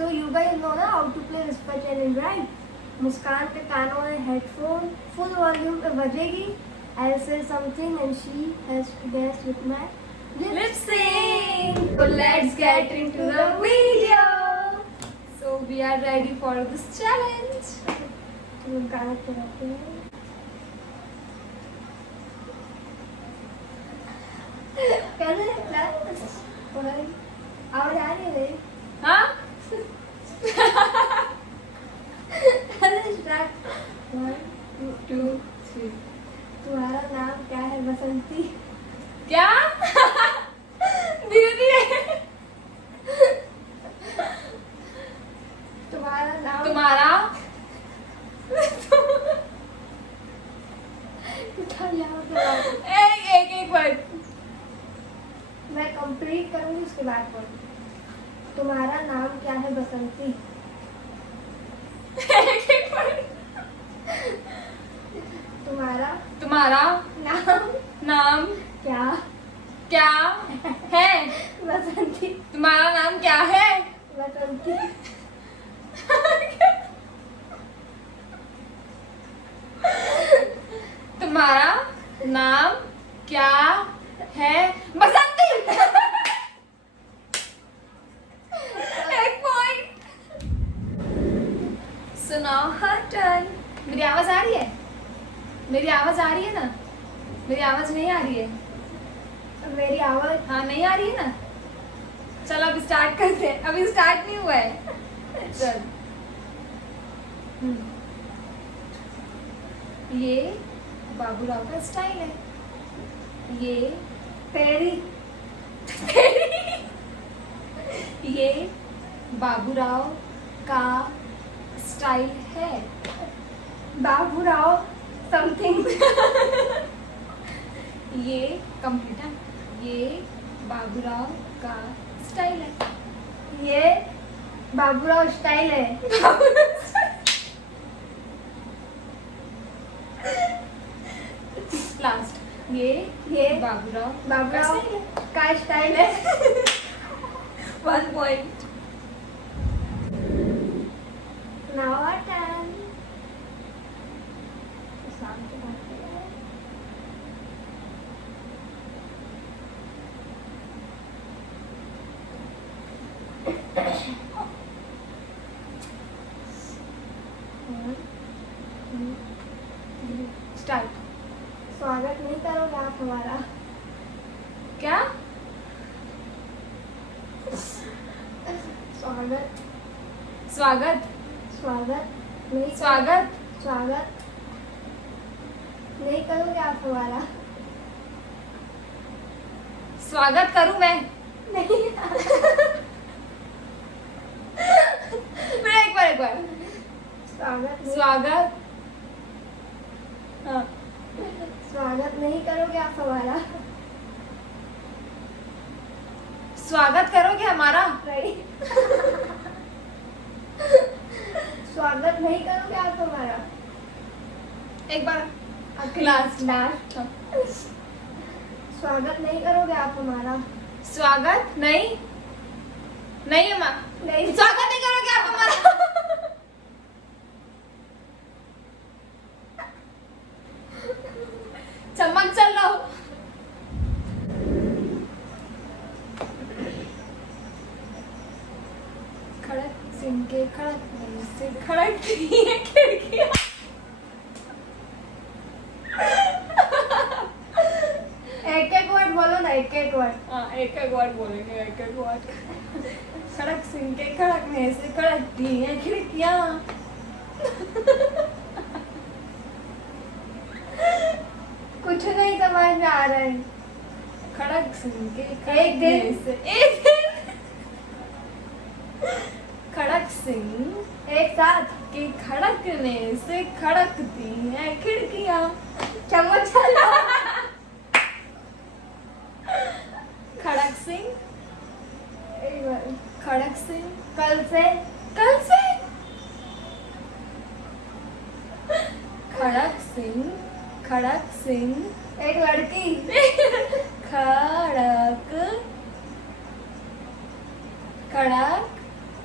So you guys know ना how to play whisper challenge, right? मुस्कान के कानों में हेडफोन फुल वॉल्यूम पे बजेगी. I'll say something and she has to guess with my lip sync. So let's get into the video. So we are ready for this challenge. तुम गाना चलाते हैं. कैसे class? आवाज आ रही है? हाँ? स्टार्ट. 1 2 3. तुम्हारा नाम क्या है बसंती? क्या? धीरे धीरे. तुम्हारा नाम तुम्हारा एक वर्ड. मैं कंप्लीट करूंगी उसके बाद बोल. तुम्हारा नाम क्या है बसंती? एक वर्ड. तुम्हारा नाम नाम क्या क्या है? बसंती. तुम्हारा नाम क्या है? बसंती. तुम्हारा नाम क्या है? बसंती. एक पॉइंट. सुनाओ हर टर्न. मेरी आवाज आ रही है? मेरी आवाज आ रही है ना? मेरी आवाज नहीं आ रही है? मेरी आवाज हाँ, नहीं आ रही है ना? चल अब स्टार्ट करते हैं. अभी स्टार्ट नहीं हुआ है. चल. ये बाबूराव का स्टाइल है. ये तेरी ये बाबूराव का स्टाइल है. बाबूराव समथिंग. ये कंप्लीट है. ये बाबूराव का स्टाइल है. ये बाबूराव स्टाइल है. लास्ट. ये बाबूराव का स्टाइल है. 1 पॉइंट. Now our turn. शाम के बाद स्टार्ट. स्वागत नहीं करोगे आप हमारा? क्या? स्वागत स्वागत नहीं स्वागत स्वागत नहीं करोगे आप हमारा? स्वागत करूं मैं? नहीं. मैं एक बार स्वागत. हाँ. स्वागत नहीं करोगे आप हमारा? स्वागत करोगे हमारा? Right. स्वागत नहीं करोगे आप हमारा? एक बार. लास्ट. हाँ. स्वागत नहीं करोगे आप हमारा? स्वागत नहीं हमारा. नहीं. स्वागत नहीं करोगे आप हमारा? चमक चल रहा हो. खड़क सिंह के खड़क में से खड़कती है खिड़कियां. एक वर्ड बोलो ना. एक वर्ड. हाँ, एक वर्ड बोलेंगे. एक वर्ड. खड़क सिंह के खड़क में से खड़कती है खिड़कियां. कुछ नहीं समझ में आ रहा है. खड़क सिंह के एक दिन. खड़क सिंह एक साथ के खड़कने से खड़कती हैं खिड़कियां. चम्मच चलो. खड़क सिंह. एक बार. खड़क सिंह कल से खड़क सिंह एक लड़की. खड़क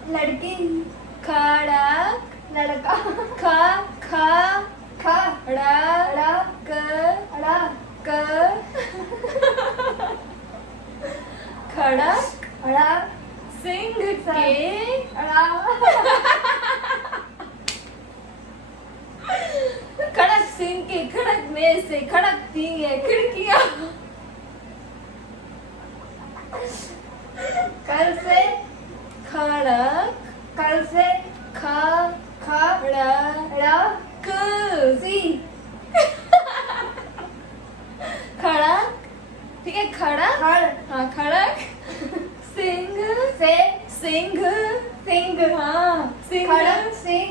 लड़की खड़क लड़का ख ख ख ड़ ड़ क ड़ क खड़क ड़ सिंह के ड़ खड़क सिंह के खड़कने से खड़कती है खिड़कियां। कल से खड़क कल से ख ख ड़ ड़ क सी खड़क, ठीक है, खड़क, खड़ हाँ खड़क सिंह से सिंह सिंह हाँ सिंह खड़क सिंह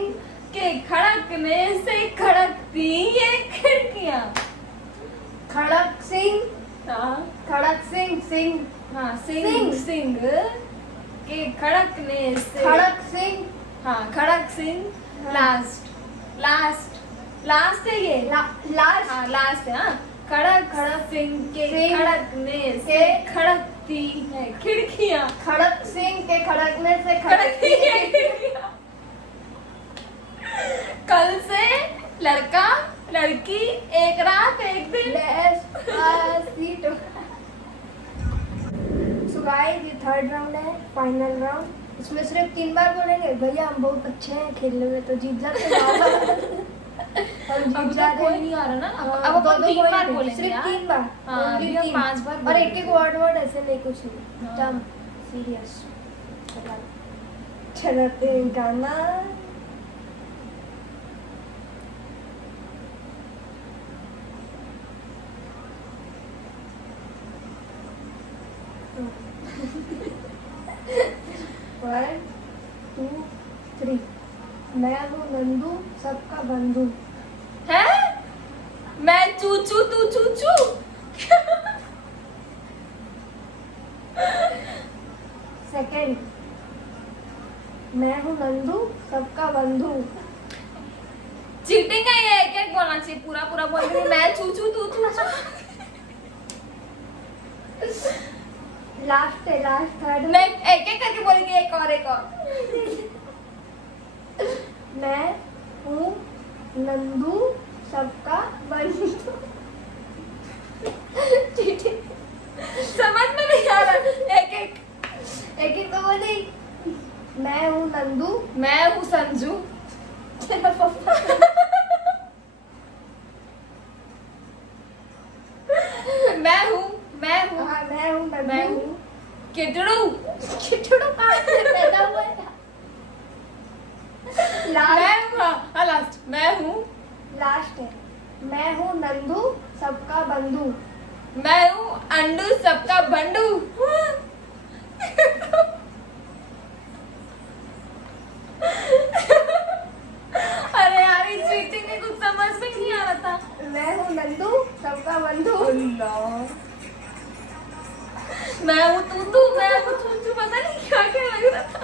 के खड़कने से खड़कती ये खिड़कियां। खड़क सिंह हाँ खड़क सिंह सिंह हाँ सिंह सिंह। सिंह के खड़कने से खड़क सिंह हाँ खड़क सिंह लास्ट लास्ट लास्ट है ये लास्ट हाँ लास्ट है हाँ खड़क खड़क सिंह के सिंह खड़कने से खड़कती है खिड़कियां। खड़क सिंह के खड़कने से खड़कती है खिड़कियां। कल से लड़का लड़की एक रात एक दिन Despacito. So guys, ये थर्ड राउंड है, फाइनल राउंड। इसमें सिर्फ 3 बार बोलेंगे भैया हम बहुत अच्छे हैं खेलने में, तो जीत जाते हैं। हम अब जीत तो जाते कोई हैं। नहीं आ रहा ना हाँ, अब अपन दो-दो 3 point बार पे, बोलेंगे सिर्फ यार। 3 बार। हाँ Only अभी हम 3 5 बार और एक बोलेंगे। एक वर्ड ऐसे नहीं, कुछ नहीं। हाँ। टर्म सीरियस चलाते हैं गाना। One two three. मैं हूँ नंदू सबका बंधु। है मैं चूचू तू चूचू सेकंड, मैं हूँ नंदू सबका बंधु। चीटिंग है ये, एक एक बोलना चाहिए, पूरा पूरा बोल रही मैं चूचू तू चूचू। लास्ट है, लास्ट थर्ड। नहीं एक एक करके बोलेंगे, एक और एक और। मैं हूँ नंदू सबका बंधु। चीटिंग। समझ में नहीं आ रहा, एक एक। एक एक तो बोली। मैं हूँ नंदू मैं हूँ संजू। तेरा पप्पा। मैं हूँ हाँ, मैं हूँ मैं नंदू। हूँ किटड़ू। चिटड़ू कहाँ से पैदा हुआ है? लास्ट लास्ट मैं हूँ लास्ट है। मैं हूँ नंदू सबका बंधु। मैं हूँ अंडू सबका बंडू। अरे यार इस चीटिंग में कुछ समझ में नहीं आ रहा था। मैं हूँ नंदू सबका बंधु। मैं हूँ तू मैं हूँ चूचू, पता नहीं क्या क्या लग रहा था।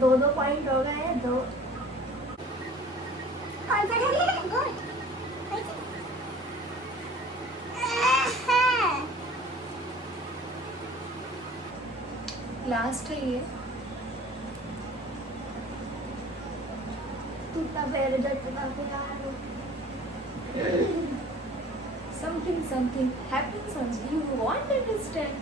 2-2 पॉइंट हो गए हैं। 2 लास्ट है ये। टूटा पैर जटना प्यार। Something happens once you won't understand.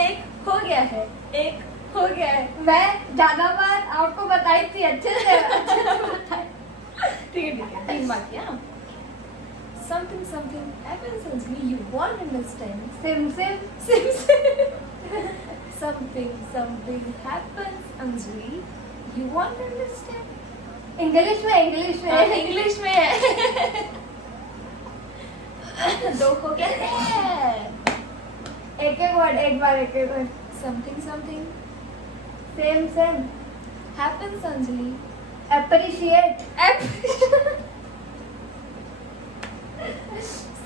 एक हो गया है, एक हो गया है। मैं ज्यादा बार आपको बताई थी, अच्छे से बताई। ठीक है 3 बार किया। Something happens once you won't understand. SIM SIM Something happens Anjali, you won't understand. English में इंग्लिश में है। 2 को कहते हैं। एक एक वर्ड, एक बार एक एक word. Something same same. happens Anjali. Appreciate.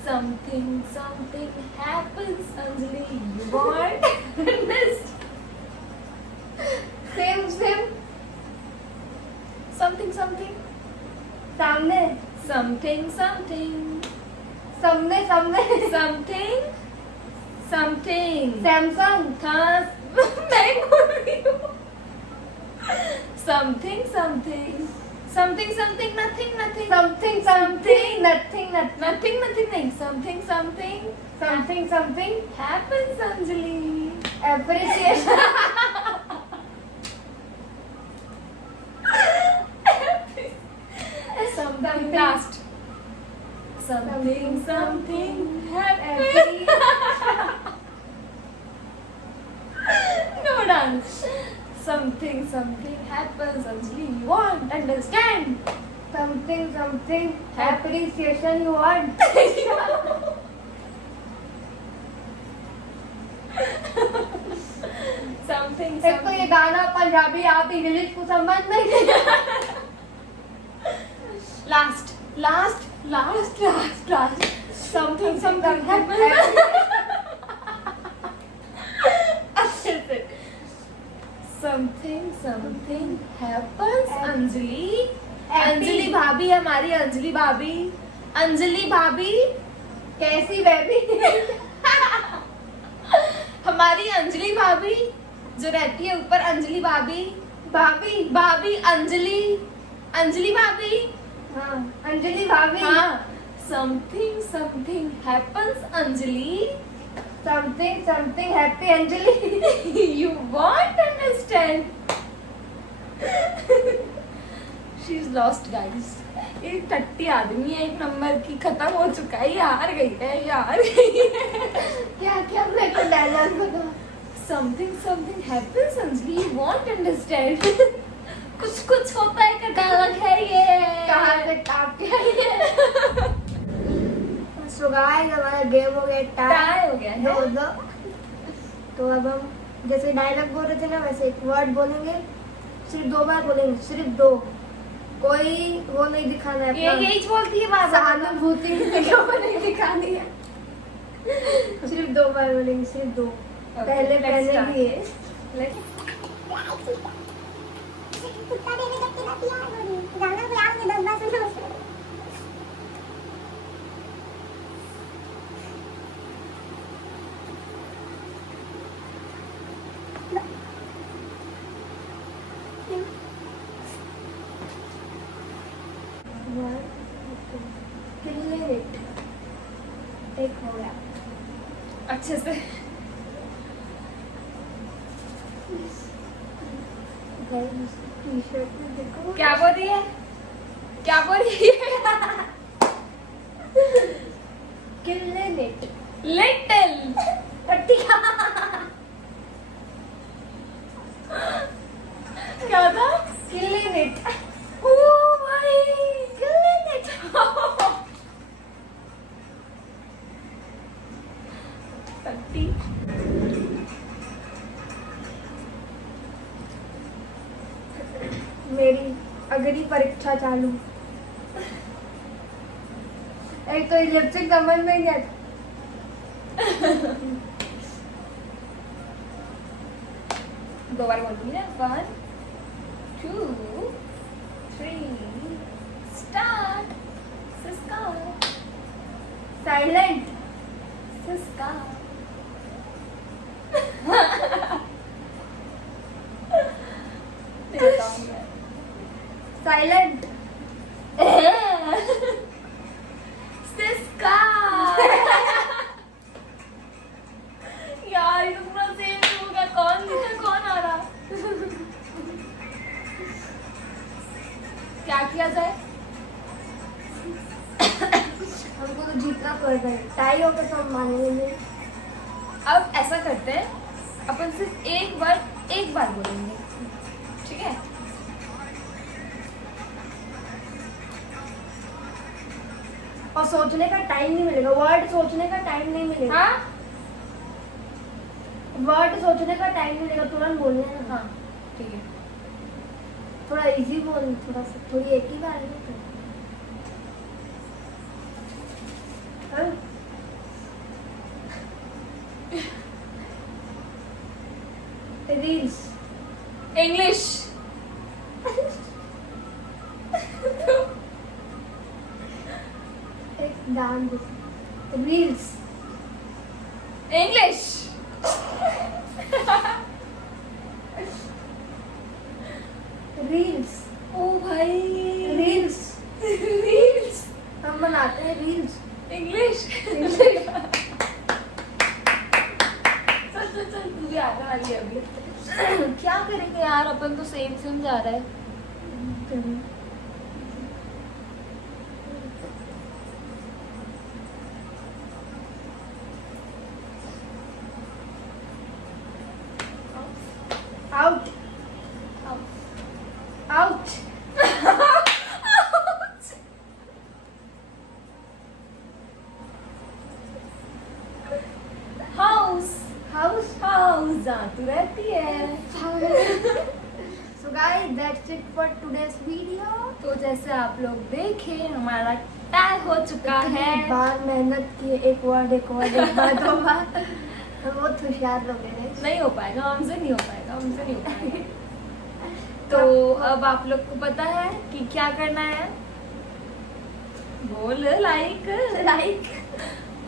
Something happens Anjali, you won't understand. Same same. Something सामने something सामने सामने। something something Samsung. था मैं बोल रही हूँ something something something something nothing nothing something something nothing nothing nothing nothing नहीं something something something something happens Anjali appreciation. Something last something something Every- no dance something something happens Anjali you won't understand something something appreciation you want। something एक तो ये गाना पंजाबी, आप English को समझ नहीं। last last last last last something something happens अच्छे से something something happens Anjali Anjali भाभी हमारी अंजलि भाभी अंजलि भाभी कैसी बेबी। हमारी अंजलि भाभी जो रहती है ऊपर अंजलि भाभी भाभी। भाभी अंजलि अंजलि भाभी हाँ अंजलि भाभी। हाँ something something happens Anjali something something happy Anjali. you won't understand she's lost guys एक टट्टी आदमी है एक नंबर की खत्म हो चुका है ये हार गई है ये हार गई है क्या क्या मेरे को डायलॉग बताओ। Something something happens Anjali you won't understand कुछ कुछ होता है का डायलॉग है ये कहाँ से टाप के। सो गाइस हमारा गेम हो गया टाई हो गया है दो। तो अब हम जैसे डायलॉग बोल रहे थे ना वैसे एक वर्ड बोलेंगे, सिर्फ 2 बार बोलेंगे, सिर्फ 2। कोई वो नहीं दिखाना है ये अपना यही बोलती है बाबा सहानुभूति क्यों नहीं दिखानी है। सिर्फ 2 बार बोलेंगे, सिर्फ 2। पहले पहले भी है। कुत्ता देने तक की बात याद हो रही गाना को याद में 10 बार सुनो उसको। एक हो गया। अच्छे से टी-शर्ट में देखो क्या बोल रही है क्या बोल रही है किल्लेनेट लिटिल पट्टिया। क्या था किल्लेनेट ओ भाई किल्लेनेट। टट्टी मेरी अगली परीक्षा चालू। एक तो लिपस्टिक समझ में नहीं आता। दो बार बोलूंगी ना 1 2 3 start Syska silent Syska silent Syska यार ये तो पूरा सेम होगा कौन जीता कौन आ रहा क्या किया जाए हमको तो जीतना पड़ता है, टाई होकर तो हम मानेंगे नहीं। अब ऐसा करते हैं अपन सिर्फ एक वर्ड एक बार बोलेंगे ठीक है और सोचने का टाइम नहीं मिलेगा, वर्ड सोचने का टाइम नहीं मिलेगा। हाँ वर्ड सोचने का टाइम नहीं मिलेगा, तुरंत बोलने का। हाँ ठीक है थोड़ा इजी बोल, थोड़ा सा थोड़ी एक ही बार में। हाँ? रील्स इंग्लिश एक डांस रील्स इंग्लिश। रील्स। ओ भाई रील्स। रील्स। हम बनाते हैं रील्स। इंग्लिश। चल चल चल तू भी आने वाली है अभी। क्या करेंगे यार, अपन तो सेम सेम जा रहा है। Out. Out. House. House. House जहाँ तू रहती है। So guys, that's it for today's video. तो जैसे आप लोग देखे हमारा टैग हो चुका है। इतनी बार मेहनत की, एक बार दो बार। हम बहुत होशियार लोग हैं। नहीं हो पाएगा, हमसे नहीं हो पाएगा, हमसे नहीं हो पाएगा। तो अब आप लोग को पता है कि क्या करना है। बोल like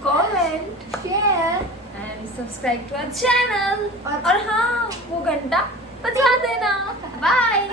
comment share and subscribe to our channel. और- और हाँ, वो घंटा बजा देना। बाय।